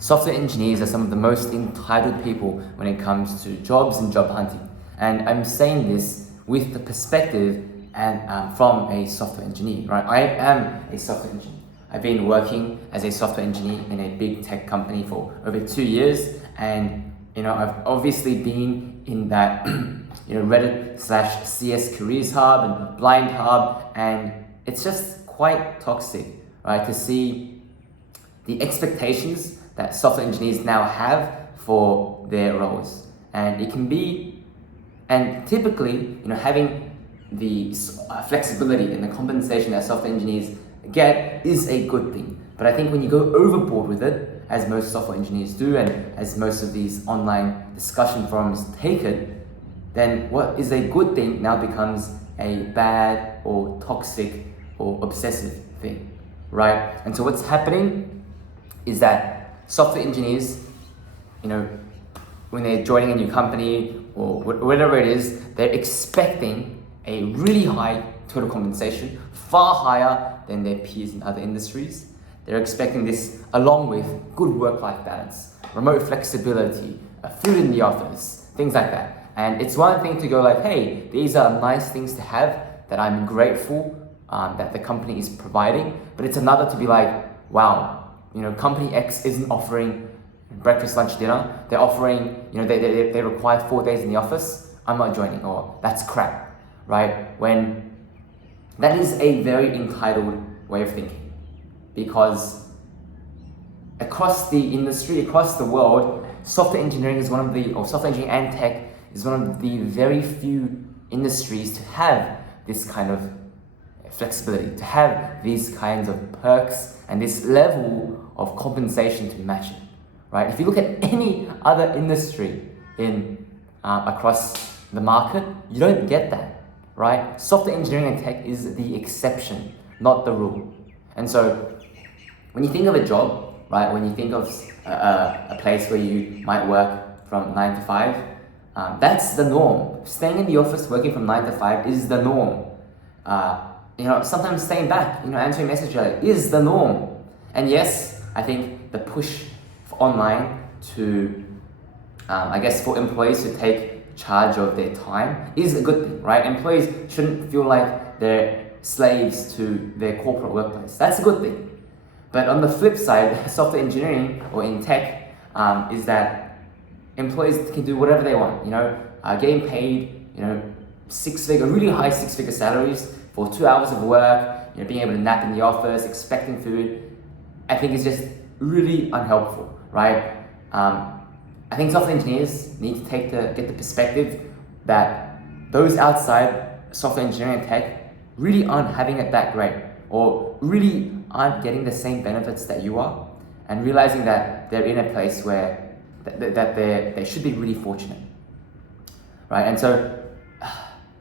Software engineers are some of the most entitled people when it comes to jobs and job hunting. And I'm saying this with the perspective and from a software engineer, right? I am a software engineer. I've been working as a software engineer in a big tech company for over 2 years, and I've obviously been in that Reddit/CS Careers Hub and Blind Hub, and it's just quite toxic, right? To see the expectations that software engineers now have for their roles, and it can be, and typically, having the flexibility and the compensation that software engineers get is a good thing. But I think when you go overboard with it, as most software engineers do, and as most of these online discussion forums take it, then what is a good thing now becomes a bad or toxic or obsessive thing, right? And so what's happening is that software engineers, when they're joining a new company or whatever it is, they're expecting a really high total compensation, far higher than their peers in other industries. They're expecting this along with good work-life balance, remote flexibility, food in the office, things like that. And it's one thing to go like, hey, these are nice things to have that I'm grateful that the company is providing. But it's another to be like, wow, company X isn't offering breakfast, lunch, dinner. They're offering, they require 4 days in the office. I'm not joining, or that's crap, right? When that is a very entitled way of thinking. Because across the industry, across the world, software engineering or software engineering and tech is one of the very few industries to have this kind of flexibility, to have these kinds of perks and this level of compensation to match it, right? If you look at any other industry in across the market, you don't get that, right? Software engineering and tech is the exception, not the rule. And so when you think of a job, right, when you think of a place where you might work from 9 to 5, that's the norm. Staying in the office, working from 9 to 5 is the norm. Sometimes staying back, answering messages is the norm. And yes, I think the push for online to, for employees to take charge of their time is a good thing, right? Employees shouldn't feel like they're slaves to their corporate workplace. That's a good thing. But on the flip side, software engineering or in tech is that employees can do whatever they want. Getting paid, really high six-figure salaries for 2 hours of work. Being able to nap in the office, expecting food. I think is just really unhelpful, right? I think software engineers need to get the perspective that those outside software engineering and tech really aren't having it that great, or really aren't getting the same benefits that you are, and realizing that they're in a place where that they should be really fortunate, right? And so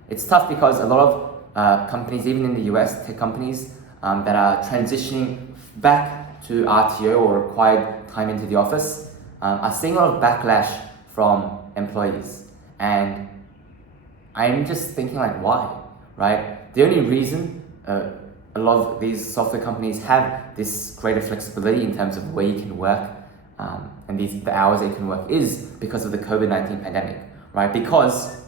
it's tough because a lot of companies, even in the US, tech companies that are transitioning back to RTO or required time into the office are seeing a lot of backlash from employees. And I'm just thinking like, why, right? The only reason a lot of these software companies have this greater flexibility in terms of where you can work and the hours that you can work is because of the COVID-19 pandemic, right? Because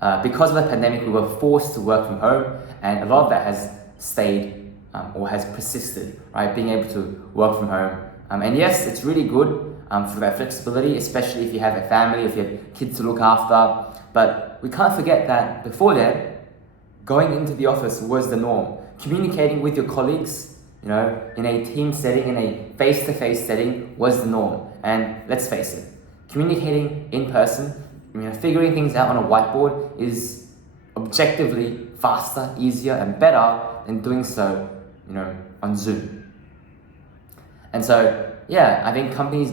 of the pandemic, we were forced to work from home, and a lot of that has stayed or has persisted, right? Being able to work from home. And yes, it's really good for that flexibility, especially if you have a family, if you have kids to look after. But we can't forget that before that, going into the office was the norm. Communicating with your colleagues, in a team setting, in a face-to-face setting was the norm. And let's face it, communicating in person, figuring things out on a whiteboard is objectively faster, easier, and better than doing so, on Zoom. And so, yeah, I think companies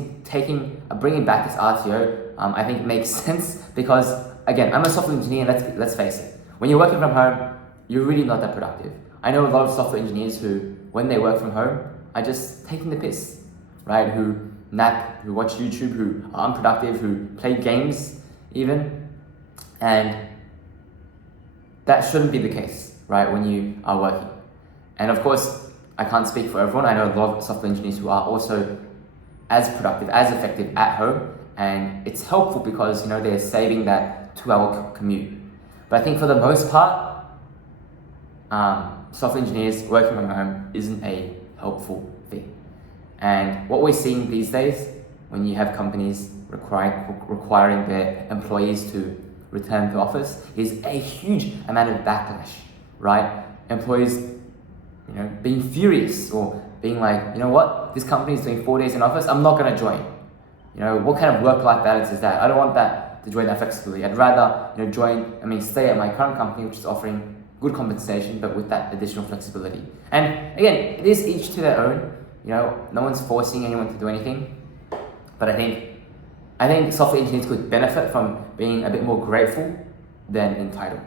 bringing back this RTO, I think makes sense because, again, I'm a software engineer, and let's face it. When you're working from home, you're really not that productive. I know a lot of software engineers who, when they work from home, are just taking the piss, right? Who nap, who watch YouTube, who are unproductive, who play games even. And that shouldn't be the case, right, when you are working. And of course, I can't speak for everyone. I know a lot of software engineers who are also as productive, as effective at home, and it's helpful because they're saving that 2-hour commute. But I think for the most part, software engineers working from home isn't a helpful thing. And what we're seeing these days, when you have companies requiring their employees to return to office, is a huge amount of backlash, right? Employees, being furious or being like, what? This company is doing 4 days in office. I'm not going to join. What kind of work-life balance is that? I don't want that to join that flexibility. I'd rather, stay at my current company, which is offering good compensation, but with that additional flexibility. And again, it is each to their own. No one's forcing anyone to do anything. But I think software engineers could benefit from being a bit more grateful than entitled.